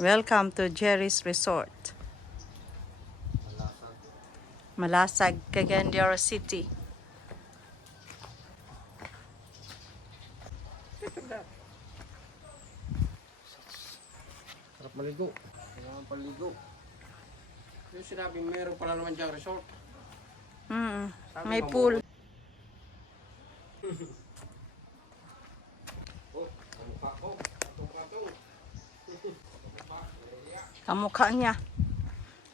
Welcome to Jerry's Resort. Malasag, Cagayan de Oro City. Sarap maligo. Kailangan paligo. Yung sinabi, meron pala naman dyan resort. May pool. Kamukha niya.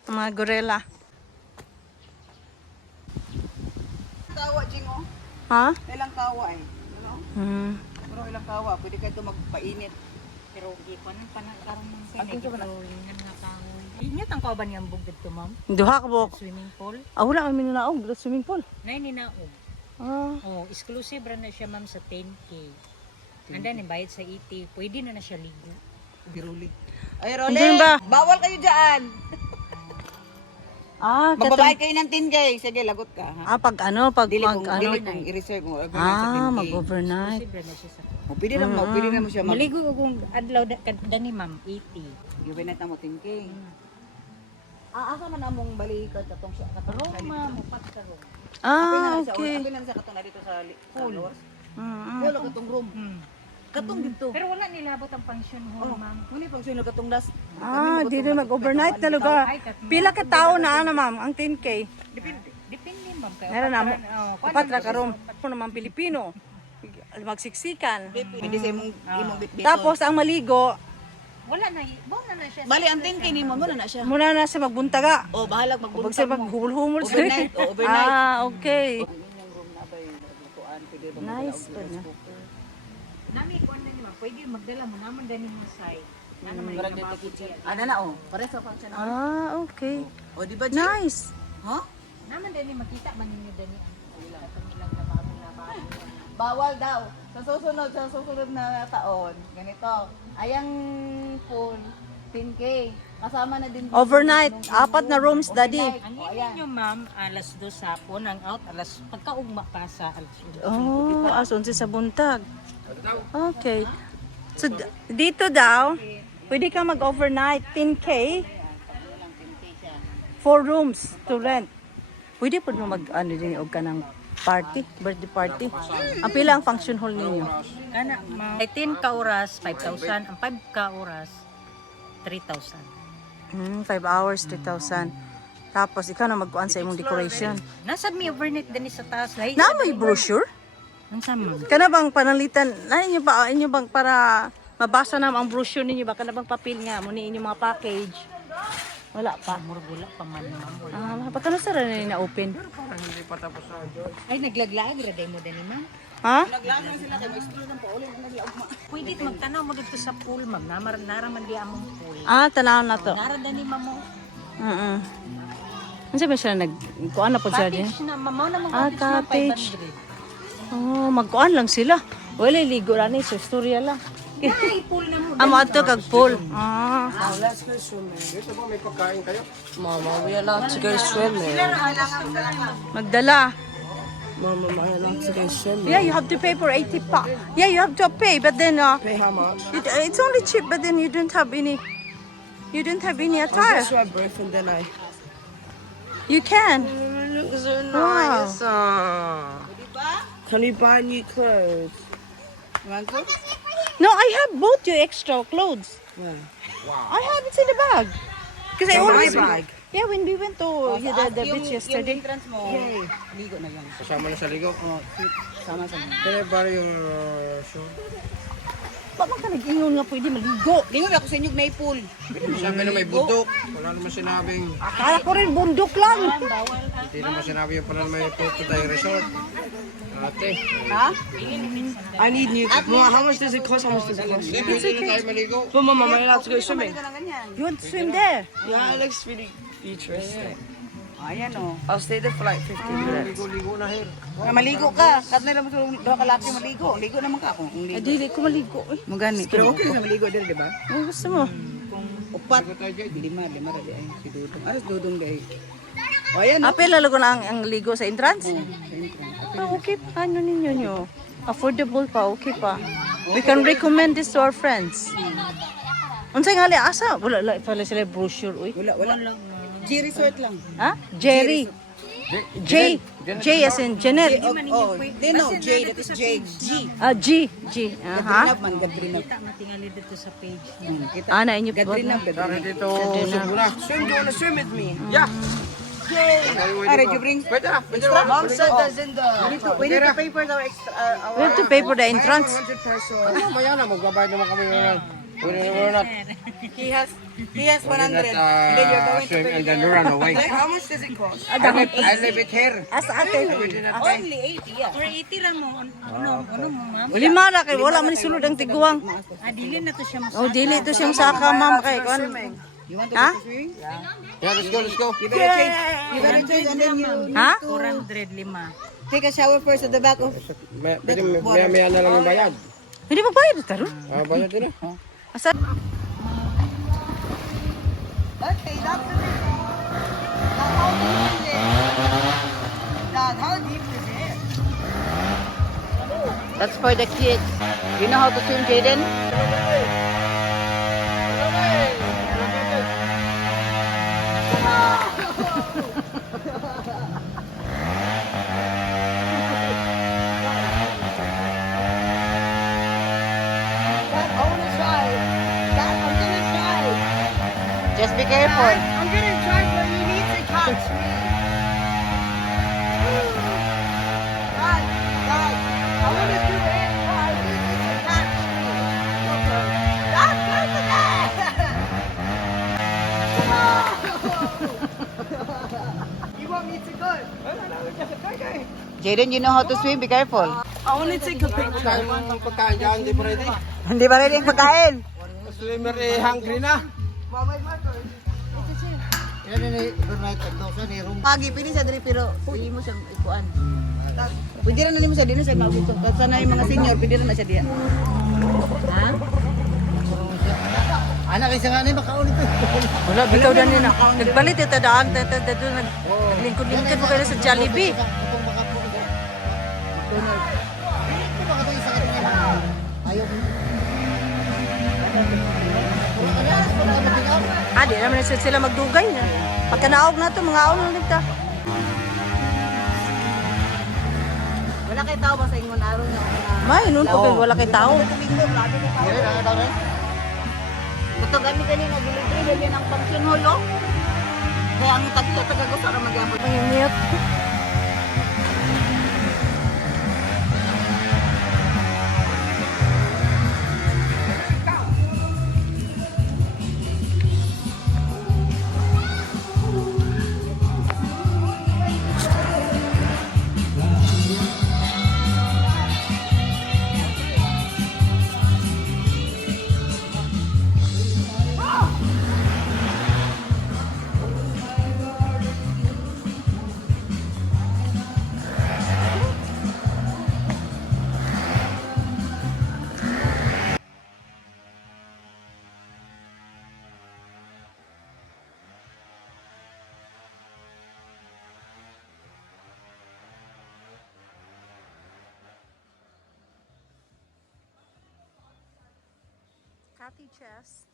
Ang mga gorilla. Kawa, Jingo. Ha? Ilang kawa eh. Ano? Pero ilang kawa, pwede kayo ito magpainit. Pero di ko nang panagkaroon ng Akin ka ba na? pinag-rollingan nga kahoy. Inyot ang kauban niyang bugdad to, ma'am? Duha ka buk. Swimming pool. Wala kami nanaog. Swimming pool. Nay ninaog. Ah. Oh, exclusive ra na siya, ma'am, sa 10K. Anda ni bayad sa 80. Pwede na siya ligo. Biruli. Ay, Andun Role! ba? Bawal kayo dyan! Magbabayad katong, kayo ng 10K. Sige, lagot ka. Ha? pag ano, pag Dili mag, kung, ano. dili kung i-reserve mo. Overnight sa 10K. Mag-overnight. Exclusive ra na siya sa Pwede na mo siya mag... Maligo ko kung adlaw dani, ma'am, 80. Overnight na mo 10K. Asa man among balikat katong siya katong Pero, ma'am, upat ka ro. Okay. Apil na sa katong na dito sa floors. Mm-mm. Wala katong room. Katong dito. Pero wala nilabot ang function hall, ma'am. Muna pang sino katong das. Di na mag-overnight na lugar. Pila ka tao na ano, ma'am, ang 10K. Depende, ma'am. Kaya Meron na mo. oh, Apat ra ka room. Ako naman Pilipino. Magsiksikan. Pwede sa imong bitbit. Tapos ang maligo, wala na siya. Bali ang 10K ni mo muna na siya. muna na siya magbuntaga. O bahalag Pag magbuntag siya mo. maghumul-humul siya. Overnight, overnight. Okay. Inyong room na ba yung lutuan, pwede ba Nice magdala po og na. rice cooker? Nami ko na niya, pwede magdala mo naman dani mo side. Ano man Murag yung dito baboy kitchen. diyan. Ano na oh, pare sa function hall. Okay. O di ba G? Nice. Ha? Naman dani makita man ninyo dani ang katong ilang labahan. Bawal daw. Sa susunod na taon, ganito. Ayang pool, 10K. Kasama na din. Overnight. Apat na rooms, daddy. Ang inin nyo, ma'am, alas 2 hapon, ang out alas pagkaugma pa sa alas 2. Oh, asunsi sa buntag. Okay. So, dito daw, pwede ka mag-overnight 10K. 4 rooms to rent. Pwede po mo mag-ano din og ka ng party, birthday party. Ang pila ang function hall ninyo? Kana, ma'am. 10 ka oras, 5,000. Ang 5 ka oras, 3,000. 5 hours, 3,000. Tapos ikaw na magkuan sa imong decoration. Nasa mi overnight din sa taas. Lahi. Na may brochure? Ang sama. Kana bang panalitan? Na inyo bang para mabasa na ang brochure ninyo ba kana bang papel nga mo ni inyong mga package? Wala pa. Murgula pa man, ma'am. Pagkano sa rin na open? Parang hindi pa tapos na George. Ay, naglaglaag ra day mo dani, ma'am. Ha? Naglangan sila kay explore ng pauli naglaugma. Pwede magtanaw mo dito sa pool, ma'am. Naraman di among pool. Tanaw na to. Nara dani, ma'am. Ano sabi siya nagkuan na po siya din? Cottage na, ma'am. Na Cottage. mga cottage na 500. Magkuan lang sila. Wala ligo ra ni sa istorya lang. Ay, pool na mo. Amo ato kag pool. Let's go swimming. Dito ba may pagkain kayo? Mama, we allowed to go swimming. Magdala. Mama, am I allowed to go swimming? Yeah, you have to pay for 80 pa. Yeah, you have to pay, but then Pay how much? it's only cheap, but then you don't have any attire. That's why boyfriend then I. You can. Look so Wow. nice. Can we buy new clothes? Want to? No, I have bought you extra clothes. Where? I have it in the bag. Because I always bag? Yeah, when we went to the beach yesterday. Yung entrance mo, ligo na yan. Kasama na sa ligo. Sama sa mo. Kaya ba yung show? Bakit ka nag-ingon nga pwede maligo? Lingon ako sa inyong na pool. Sabi na may bundok. Wala naman sinabing, Akala ko rin bundok lang. hindi naman sinabi yung pala may photo tayo resort. Ate. Ha? I need new clothes. Mama, how much does it cost? How much does it cost? Hindi na tayo maligo. But Mama, am I allowed to go swimming? Ka na ganyan. You want to swim there? Yeah, it looks really futuristic. Ayan o. I'll stay there for like 15 minutes. Ligo-ligo na here. Maligo ka. Kat na lang mo sa kalaki maligo. Ligo naman ka ako. Ay, dili ko maligo. Magani. Pero okay na maligo din, di ba? Ano gusto mo? Upat. Lima rin ay si Dudong. Ay, si Dudong gay. O ayan o. Apel lalo ko na ang ligo sa entrance? Okay pa. Ano ninyo nyo? Affordable pa. Okay pa. We can recommend this to our friends. Unsay nga li asa? Wala la pala sila brochure uy. Wala. G Resort lang. Ha? Jerry. J. J as in Janet. Oh, they know J, that is J. G. G. G. Aha. Gadrinap man, gadrinap. Kita matingali dito sa page. Kita. Ana inyo po. Gadrinap, Sorry gadrinap. dito, Suguna. Swim, do you wanna swim with me? Yeah. Are you bring? Pwede na, pwede na. Mom said doesn't we need to pay for the extra, We have to pay for the entrance. 100 pesos. Mamaya na, magbabayad naman kami ngayon. We're not, He has 100. we're not And then you're going to swim pay. and then run away. Like, how much does it cost? I leave it here. As ate. Only 80, yeah. Or 80 lang mo. Ano mo, ma'am? Uli mara kay wala man sulod ang tiguang. Dili na to siya mas. Oh, dili to siyang saka ma'am kay kon. You want to Ha? go swimming? Yeah, let's go, let's go. You better change. You better change and then you Ha? 405. take a shower first at the back of. Pwede maya na lang yung bayad. Hindi ba bayad taro? Bayad din na. Asa? Okay, that's the thing. Now, how deep is it? Dad, how deep is it? That's for the kids. You know how to swim, Jaiden? Dad, I wanna try. Dad, I'm gonna try. Just be careful. I'm gonna try, but you need to catch me. Dad, I wanna do it, but you need to catch me. Dad, look at that! You want me to go? Okay. Jaiden, you know how to swim? Be careful. I want to take a picture. Tayong pagkain dyan, di pa ready. Hindi ba rin yung pagkain? Swimmer eh, hungry na. Pagi, pili sa diri pero pili mo siyang ikuan. Pwede rin na mo sa dino sa mabuto. Kasi sana yung mga senior, pwede rin na siya diya. Ha? Anak, isa nga na yung makaulit. Wala bitaw dan nila. Nagbalit ito daan naglingkod-lingkod mo kayo sa Jollibee. Di naman na sila magdugay na. Pagka naog na to, mga aon na nagta. Wala kay tao ba sa ingon araw nga? May, noon po wala kay tao. Buto gani nga delivery din ang function hall, oh. Kaya ang taga-taga para mag-abot. Pangimiyot. Cathy Chess.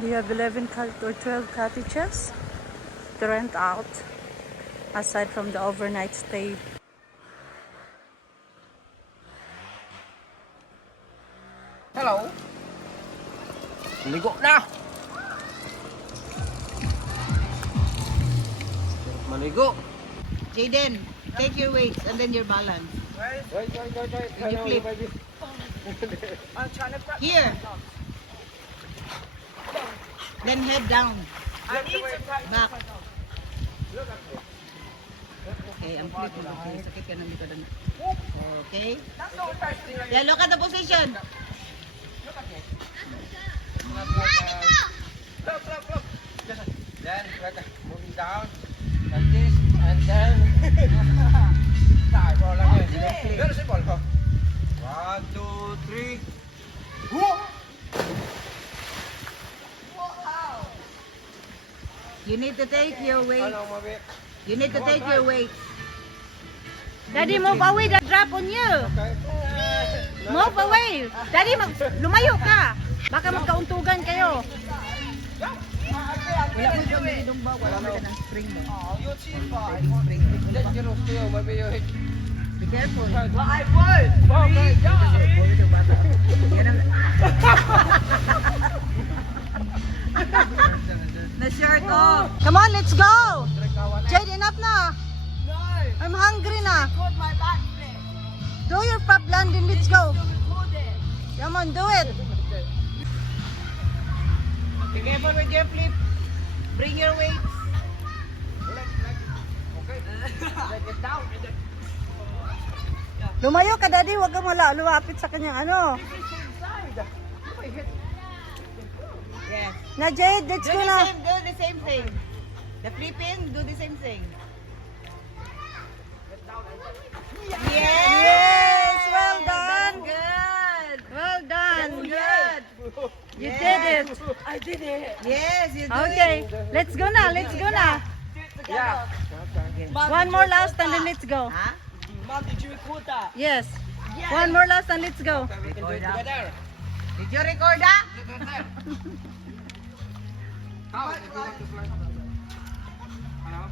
Do you have 11 or 12 cottages to rent out aside from the overnight stay? Hello. Ligo na. Maligo. Jaiden, take your weights and then your balance. Wait. Did you flip? Here. Then head down. Back. Okay, ang flip mo. Okay, sakit ka ng likod. Okay. Yeah, look at the position. Look. Then moving down like this, and then ball lang yun. Pero si ball ko. 1, 2, 3. You need to take your weight. Anong mabit? You need to take your weight. Daddy, move away. The drop on you. Okay. Move away. Daddy, lumayo ka. Baka magkauntugan kayo. Wala mo yung minidong ba? Wala mo ng spring mo. Dangerous to you, maybe you hit. Be careful. I would. Okay, Yan ang... Na-short off. Come on, let's go! Jade, enough na! No. I'm hungry na! Record my backflip. Do your prop landing, let's go! Record it. Come on, do it! Be careful with your flip. Bring your weights. Lumayo ka, Daddy, huwag kang lumapit sa kanyang ano. Yes. Na Jade, let's Do go the na! same. Do the same thing. The flipping. Do the same thing. Yes! Well done! Good. Well done! Good. You did it! I did it. Yes, you do Okay, it. let's go na, let's go na! Yeah. One more last and then let's go. Huh? Mom, did you record that? Yes. One more last and let's go. We can do it together. Did you record that? How? If you want to fly. Ano?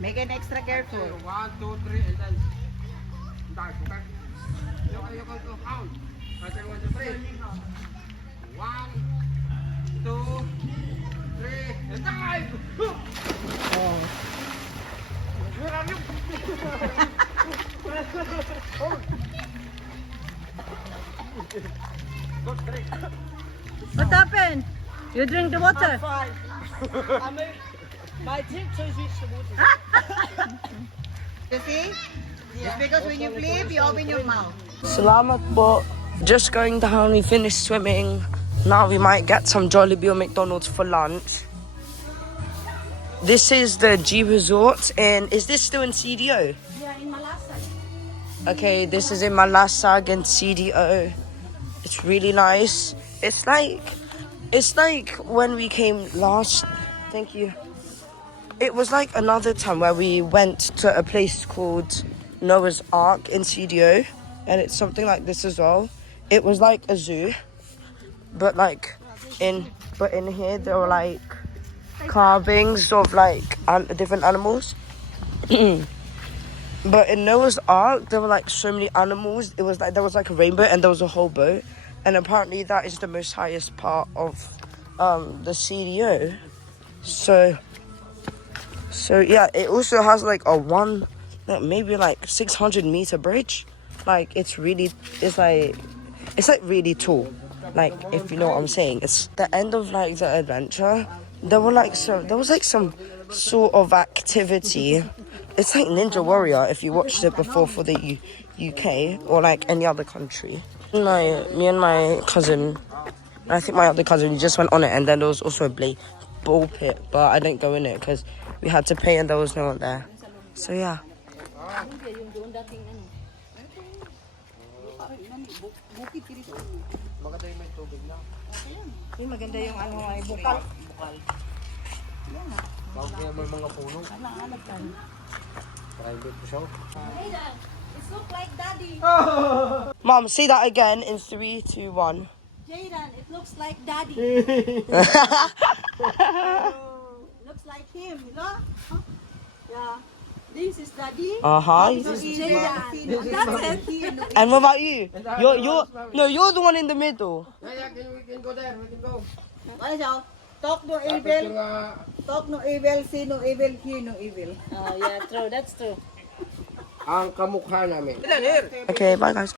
Make it extra careful. 1, 2, 3, and then dive, okay? You can go count. Until 1, 2, 3. 1, 2, 3, and dive! Where are you? Go straight. What happened? You drink the water? Fine. I mean, my tiptoes reach the water. You see? It's because when you flip, you open your mouth. Salamat po. Just going down, we finished swimming. Now we might get some Jollibee or McDonald's for lunch. This is the G Resort, and is this still in CDO? Yeah, in Malasag. Okay, this is in Malasag and CDO. It's really nice. It's like when we came last. Thank you. It was like another time where we went to a place called Noah's Ark in CDO, and it's something like this as well. It was like a zoo, but in here there were like carvings of like different animals. But in Noah's Ark there were like so many animals. It was like there was like a rainbow and there was a whole boat, and apparently that is the most highest part of the CDO. So yeah, it also has like maybe like 600-meter bridge. Like it's like really tall. Like, if you know what I'm saying. It's the end of like the adventure. There was like some sort of activity. It's like Ninja Warrior if you watched it before for the UK or like any other country. Me and my cousin, I think my other cousin, we just went on it, and then there was also a ball pit, but I didn't go in it because we had to pay and there was no one there. So yeah. Maganda yung ano ay bukal. Bakit kaya may mga puno? Private po siya. It looks like Daddy. Mom, say that again in 3, 2, 1. Jayden, it looks like Daddy. Looks like him, you know? Huh? Yeah. This is Daddy. Uh-huh. This is Jayden. That's it. And what about you? You're the one in the middle. Yeah, we can go there. We can go. Ano siya? Talk no evil, Yung, talk no evil, see no evil, hear no evil. Oh, yeah, true. That's true. ang kamukha namin. Okay, bye guys.